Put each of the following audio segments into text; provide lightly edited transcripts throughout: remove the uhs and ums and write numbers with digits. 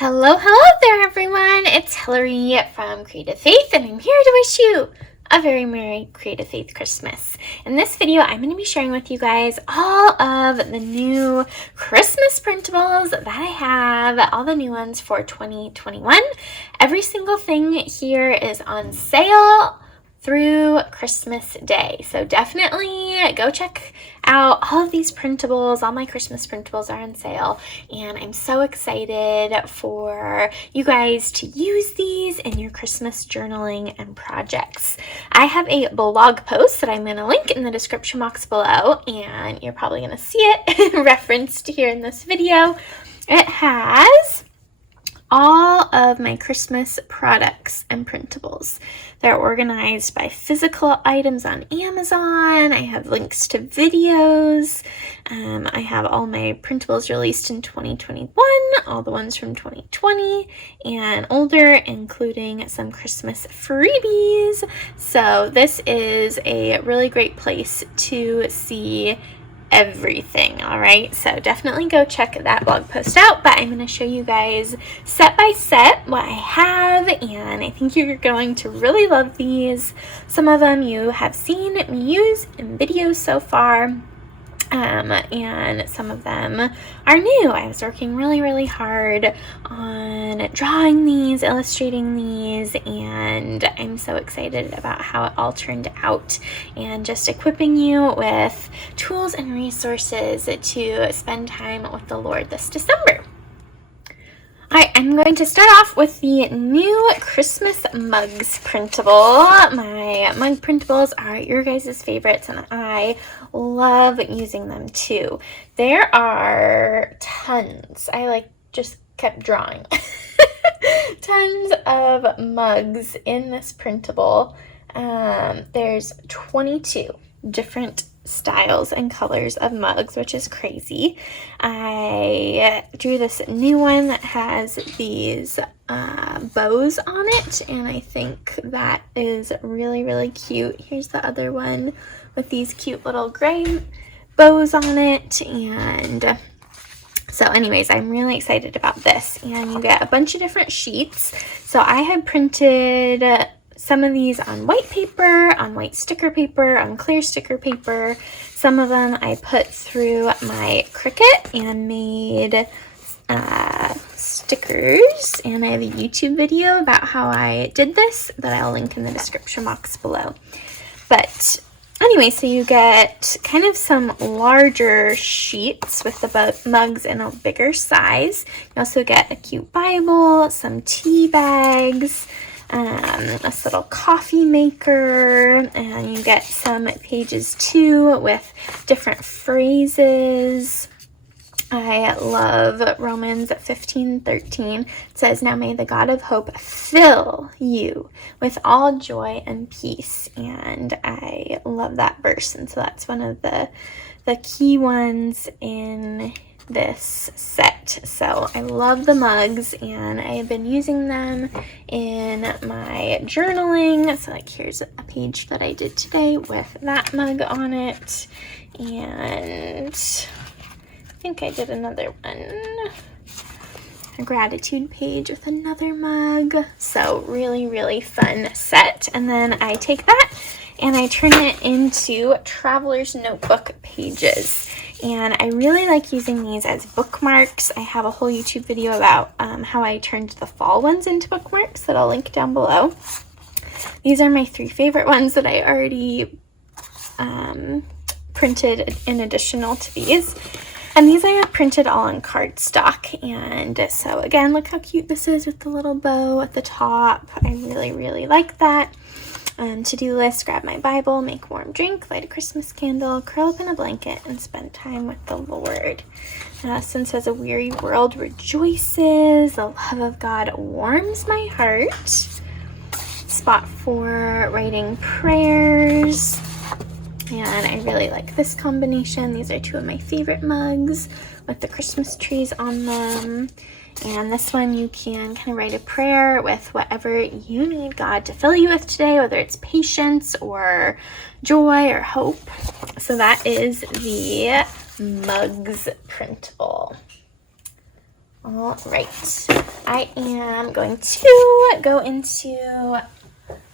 Hello there, everyone. It's Hillary from Creative Faith, and I'm here to wish you a very Merry Creative Faith Christmas. In this video, I'm going to be sharing with you guys all of the new Christmas printables that I have, all the new ones for 2021. Every single thing here is on sale through Christmas Day. So definitely go check out all of these printables. All my Christmas printables are on sale, and I'm so excited for you guys to use these in your Christmas journaling and projects. I have a blog post that I'm going to link in the description box below, and you're probably going to see it referenced here in this video. It has all of my Christmas products and printables. They're organized by physical items on Amazon. I have links to videos. I have all my printables released in 2021, all the ones from 2020 and older, including some Christmas freebies. So this is a really great place to see everything. All right, so definitely go check that blog post out, but I'm going to show you guys set by set what I have, and I think you're going to really love these. Some of them you have seen me use in videos so far, and some of them are new. I was working really hard on drawing these, illustrating these, and I'm so excited about how it all turned out, and just equipping you with tools and resources to spend time with the Lord this December. Alright, I'm going to start off with the new Christmas mugs printable. My mug printables are your guys' favorites, and I love using them too. There are tons. I just kept drawing. Tons of mugs in this printable. There's 22 different styles and colors of mugs, which is crazy. I drew this new one that has these bows on it, and I think that is really cute. Here's the other one with these cute little gray bows on it, and so anyways, I'm really excited about this. And you get a bunch of different sheets. So I have printed some of these on white paper, on white sticker paper, on clear sticker paper. Some of them I put through my Cricut and made stickers. And I have a YouTube video about how I did this that I'll link in the description box below. But anyway, so you get kind of some larger sheets with the mugs in a bigger size. You also get a cute Bible, some tea bags, this little coffee maker, and you get some pages too with different phrases. I love Romans 15:13. It says, "Now may the God of hope fill you with all joy and peace." And I love that verse, and so that's one of the key ones in this set. So I love the mugs, and I have been using them in my journaling. So here's a page that I did today with that mug on it, and I think I did another one, a gratitude page with another mug. So really fun set. And then I take that and I turn it into traveler's notebook pages. And I really like using these as bookmarks. I have a whole YouTube video about how I turned the fall ones into bookmarks that I'll link down below. These are my 3 favorite ones that I already printed in additional to these. And these I have printed all on cardstock. And so again, look how cute this is with the little bow at the top. I really like that. To-do list: grab my Bible, make a warm drink, light a Christmas candle, curl up in a blanket, and spend time with the Lord. Since as a weary world rejoices, the love of God warms my heart. Spot for writing prayers. And I really like this combination. These are 2 of my favorite mugs with the Christmas trees on them. And this one, you can kind of write a prayer with whatever you need God to fill you with today, whether it's patience or joy or hope. So that is the mugs printable. All right, I am going to go into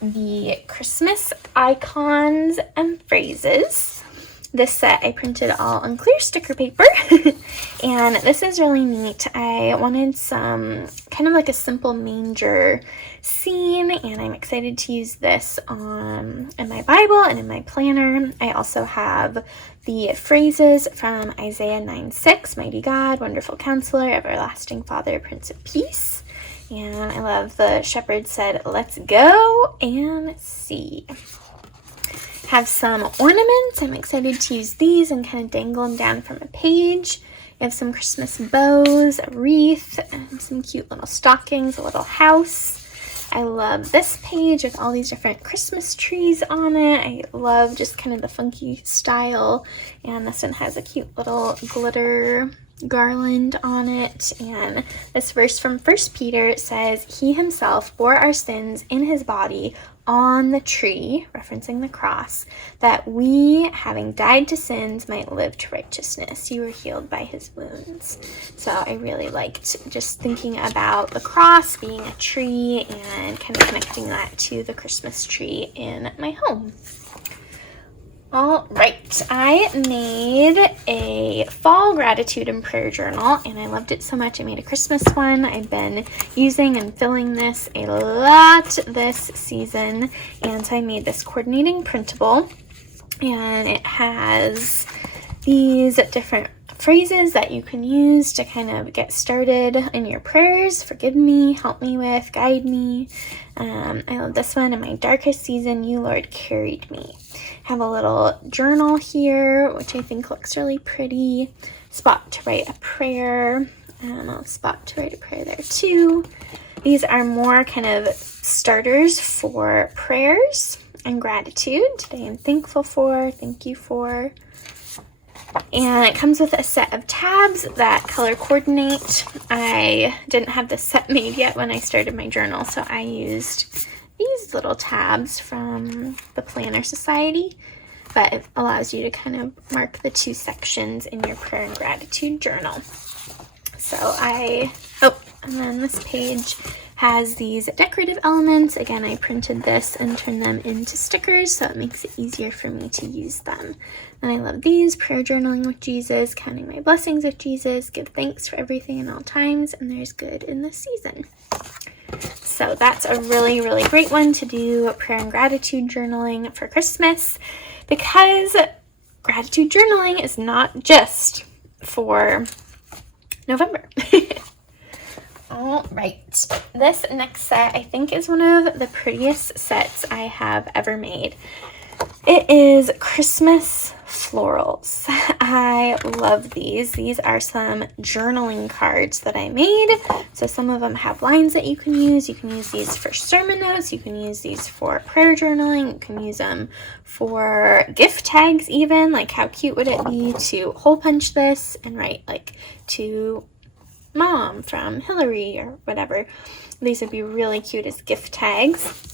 the Christmas icons and phrases. This set I printed all on clear sticker paper, and this is really neat. I wanted some kind of like a simple manger scene, and I'm excited to use this in my Bible and in my planner. I also have the phrases from Isaiah 9:6, Mighty God, Wonderful Counselor, Everlasting Father, Prince of Peace. And I love the shepherd said, let's go and see. Have some ornaments. I'm excited to use these and kind of dangle them down from a page. I have some Christmas bows, a wreath, and some cute little stockings, a little house. I love this page with all these different Christmas trees on it. I love just kind of the funky style. And this one has a cute little glitter garland on it. And this verse from 1 Peter says, He himself bore our sins in his body on the tree, referencing the cross, that we, having died to sins, might live to righteousness. You were healed by his wounds. So I really liked just thinking about the cross being a tree and kind of connecting that to the Christmas tree in my home. All right, I made a fall gratitude and prayer journal, and I loved it so much. I made a Christmas one. I've been using and filling this a lot this season, and so I made this coordinating printable, and it has these different phrases that you can use to kind of get started in your prayers. Forgive me, help me with, guide me. I love this one. In my darkest season, you, Lord, carried me. Have a little journal here, which I think looks really pretty. Spot to write a prayer. I'll spot to write a prayer there too. These are more kind of starters for prayers and gratitude. Today I'm thankful for, thank you for. And it comes with a set of tabs that color coordinate. I didn't have this set made yet when I started my journal, so I used these little tabs from the Planner Society, but it allows you to kind of mark the two sections in your prayer and gratitude journal. So and then this page has these decorative elements. Again, I printed this and turned them into stickers, so it makes it easier for me to use them. And I love these: prayer journaling with Jesus, counting my blessings with Jesus, give thanks for everything in all times, and there's good in this season. So that's a really, really great one to do prayer and gratitude journaling for Christmas, because gratitude journaling is not just for November. All right, this next set I think is one of the prettiest sets I have ever made. It is Christmas florals. I love these. These are some journaling cards that I made. So some of them have lines that you can use. You can use these for sermon notes. You can use these for prayer journaling. You can use them for gift tags even. Like, how cute would it be to hole punch this and write like to Mom from Hillary or whatever. These would be really cute as gift tags.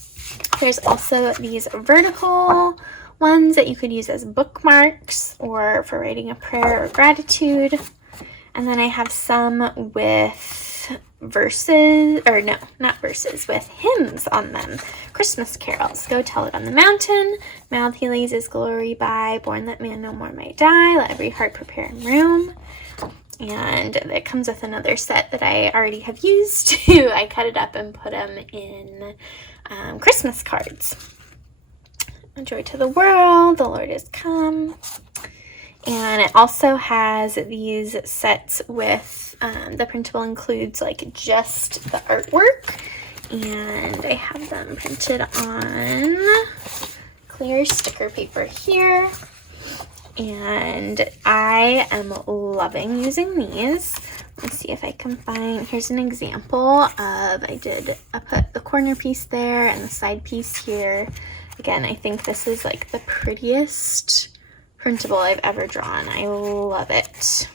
There's also these vertical ones that you could use as bookmarks or for writing a prayer or gratitude. And then I have some with verses, or no, not verses, with hymns on them. Christmas carols. Go tell it on the mountain. Mouth he lays his glory by. Born that man no more might die. Let every heart prepare in room. And it comes with another set that I already have used too. I cut it up and put them in Christmas cards. Joy to the world, the Lord is come. And it also has these sets with, the printable includes like just the artwork. And I have them printed on clear sticker paper here. And I am loving using these. Let's see if I can find, here's an example of, I put the corner piece there and the side piece here. Again, I think this is like the prettiest printable I've ever drawn. I love it.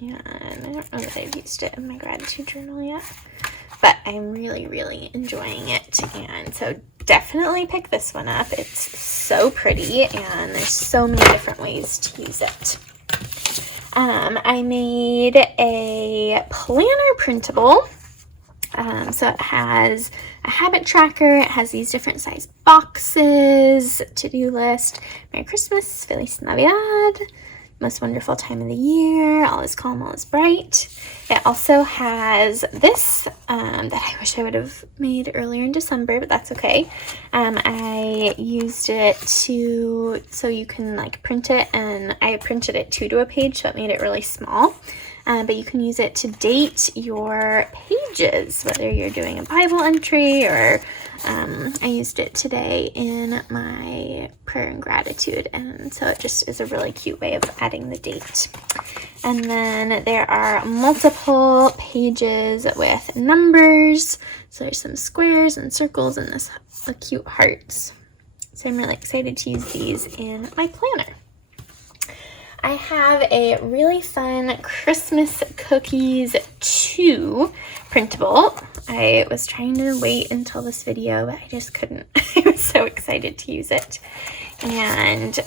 And I don't know that I've used it in my gratitude journal yet, but I'm really, really enjoying it. And so definitely pick this one up. It's so pretty and there's so many different ways to use it. I made a planner printable. So it has a habit tracker, it has these different size boxes, to-do list, Merry Christmas, Feliz Navidad, most wonderful time of the year, all is calm, all is bright. It also has this that I wish I would have made earlier in December, but that's okay. I used it so you can like print it, and I printed it to a page, so it made it really small. But you can use it to date your pages, whether you're doing a Bible entry or I used it today in my prayer and gratitude, and so it just is a really cute way of adding the date. And then there are multiple pages with numbers, so there's some squares and circles and this cute hearts. So I'm really excited to use these in my planner. I have a really fun Christmas Cookies 2 printable. I was trying to wait until this video, but I just couldn't. I was so excited to use it. And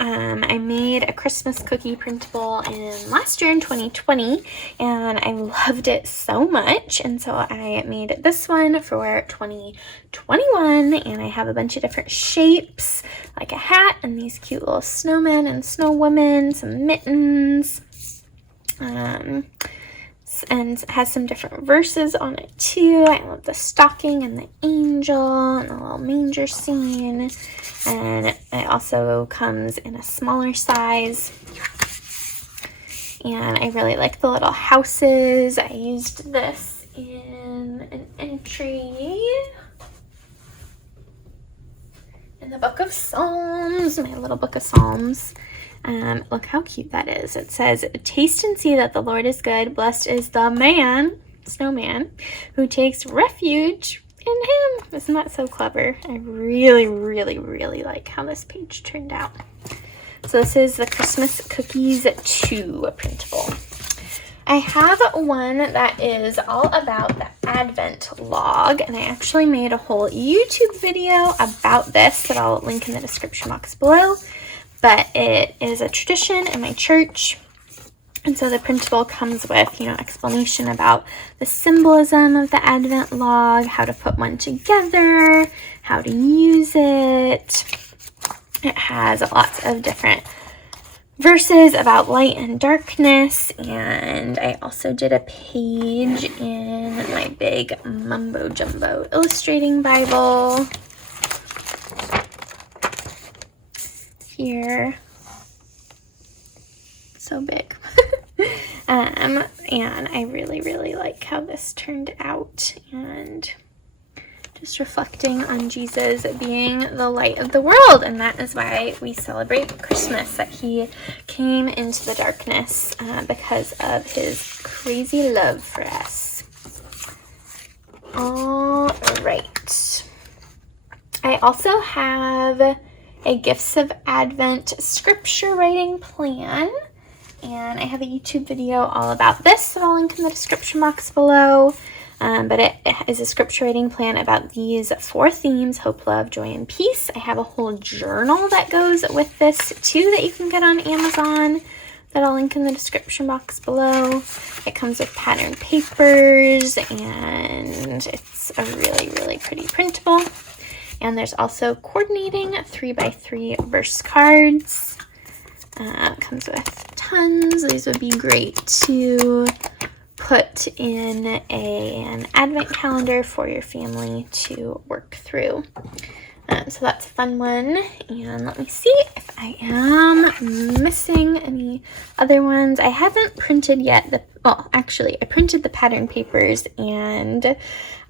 I made a Christmas cookie printable last year in 2020, and I loved it so much, and so I made this one for 2021, and I have a bunch of different shapes, like a hat, and these cute little snowmen and snow women, some mittens, and it has some different verses on it too. I love the stocking and the angel and the little manger scene. And it also comes in a smaller size. And I really like the little houses. I used this in an entry in the book of Psalms, my little book of Psalms. Look how cute that is. It says, taste and see that the Lord is good. Blessed is the snowman, who takes refuge in him. Isn't that so clever? I really, really, really like how this page turned out. So this is the Christmas Cookies 2 printable. I have one that is all about the Advent log, and I actually made a whole YouTube video about this that I'll link in the description box below. But it is a tradition in my church, and so the printable comes with, explanation about the symbolism of the Advent log, how to put one together, how to use it. It has lots of different verses about light and darkness, and I also did a page in my big Mumbo Jumbo illustrating Bible. Here, so big. And I really, really like how this turned out, and just reflecting on Jesus being the light of the world, and that is why we celebrate Christmas, that he came into the darkness because of his crazy love for us. All right. I also have a Gifts of Advent scripture writing plan, and I have a YouTube video all about this that I'll link in the description box below. But it is a scripture writing plan about these 4 themes: hope, love, joy, and peace. I have a whole journal that goes with this too that you can get on Amazon that I'll link in the description box below. It comes with patterned papers, and it's a really, really pretty printable. And there's also coordinating 3x3 verse cards. It comes with tons. These would be great to put in an advent calendar for your family to work through. So that's a fun one. And let me see if I am missing any other ones. I haven't printed yet. Actually, I printed the pattern papers, and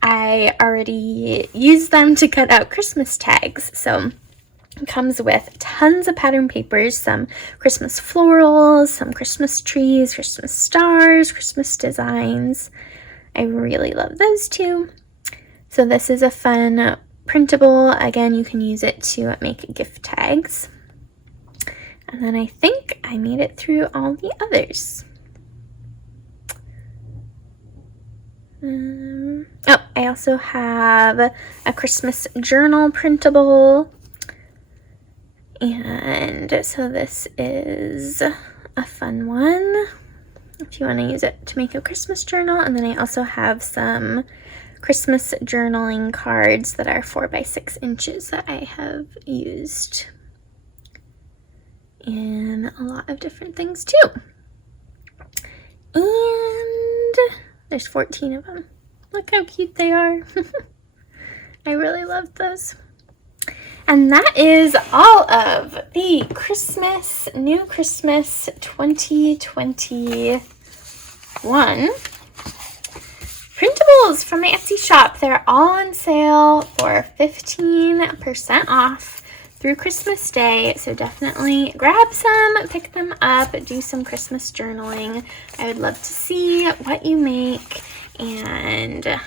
I already used them to cut out Christmas tags. So it comes with tons of pattern papers, some Christmas florals, some Christmas trees, Christmas stars, Christmas designs. I really love those too. So this is a fun printable. Again, you can use it to make gift tags. And then I think I made it through all the others. I also have a Christmas journal printable. And so this is a fun one if you want to use it to make a Christmas journal. And then I also have some Christmas journaling cards that are 4 by 6 inches that I have used in a lot of different things too. And there's 14 of them. Look how cute they are. I really love those. And that is all of the New Christmas 2021 printables from my Etsy shop. They're all on sale for 15% off through Christmas Day, so definitely grab some, pick them up, do some Christmas journaling. I would love to see what you make, and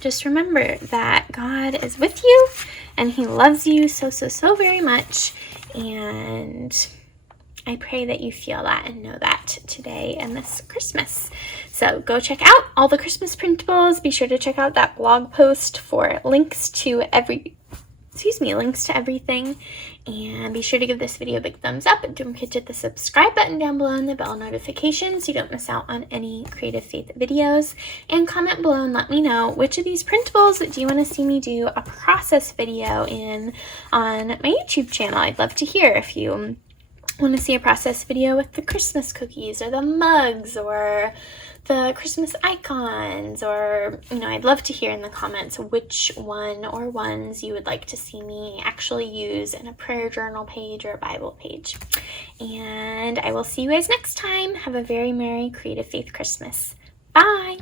just remember that God is with you and He loves you so, so, so very much, and I pray that you feel that and know that today and this Christmas. So go check out all the Christmas printables. Be sure to check out that blog post for links to everything. And be sure to give this video a big thumbs up. Don't forget to hit the subscribe button down below and the bell notification so you don't miss out on any Creative Faith videos. And comment below and let me know which of these printables do you want to see me do a process video in on my YouTube channel. I'd love to hear if you want to see a process video with the Christmas cookies or the mugs or the Christmas icons, or I'd love to hear in the comments which one or ones you would like to see me actually use in a prayer journal page or a Bible page. And I will see you guys next time. Have a very Merry Creative Faith Christmas. Bye!